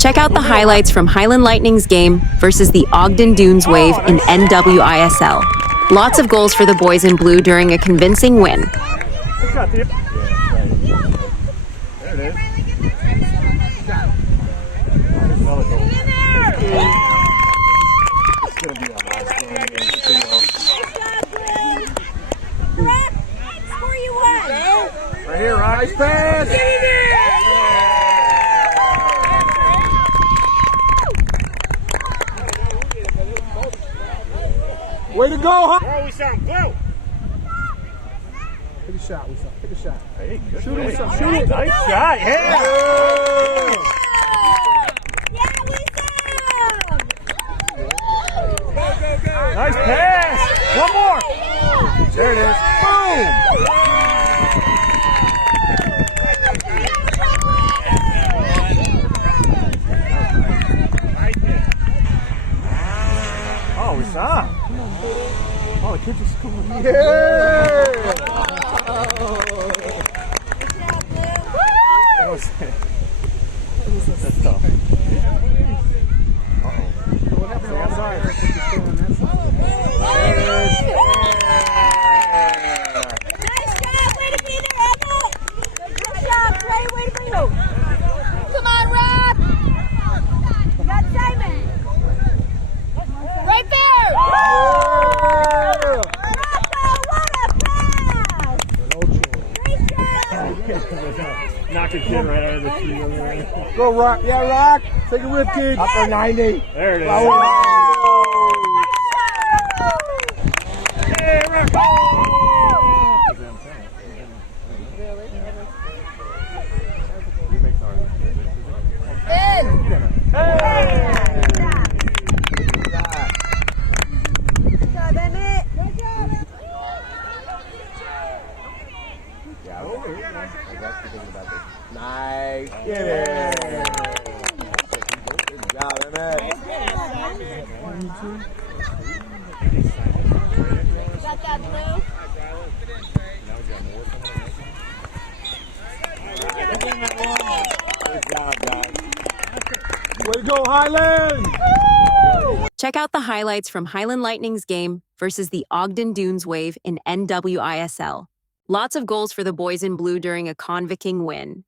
Check out the highlights from Highland Lightning's game versus the Ogden Dunes Wave in NWISL. Lots of goals for the boys in blue during a convincing win. There it is. It's gonna be a high-scoring game. Right here, right? Nice pass! Way to go, huh? Oh, we sound blue. Take a shot, take a shot. Hey, good. Shoot it, Shoot it. Nice shot, yeah! Nice pass! One more! There it is. Boom! Oh, we saw him. Oh, the kid just scored. Yeah! That's tough. Uh-oh. What happened outside? Come on, Rob! You got Simon! Right there! Rocco, what a pass! Great job! Knock a kid right out of the tree. Go, Rock. Yeah, Rock. Take a rip kick. Up for 90. There it is. Hey, Rocco! In! Nice. Get it. Good job, Emmett. Got that blue? Good job, guys. Way to go, Highland! Check out the highlights from Highland Lightning's game versus the Ogden Dunes Wave in NWISL. Lots of goals for the boys in blue during a convicting win.